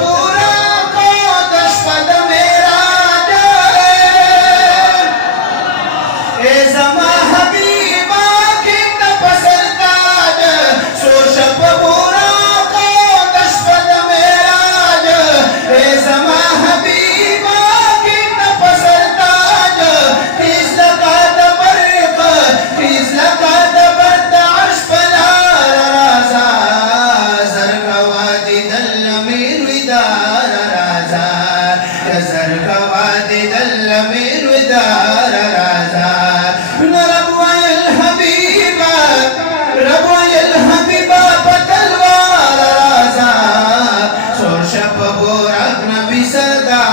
पूरा को दशपद मेरा ए जमा हबीबा की तपसरताज सोशप पूरा को दशपद मेरा ए जमा हबीबा की तपसरताज किस लगा दबरक किस लगा दबरत अशपला राजा जरकवादी दल मीर विदार राजा जरकवादी दल मीर विदार राजा रबुल हबीबा बदलवार राजा सोशप बोरक नबी सरदार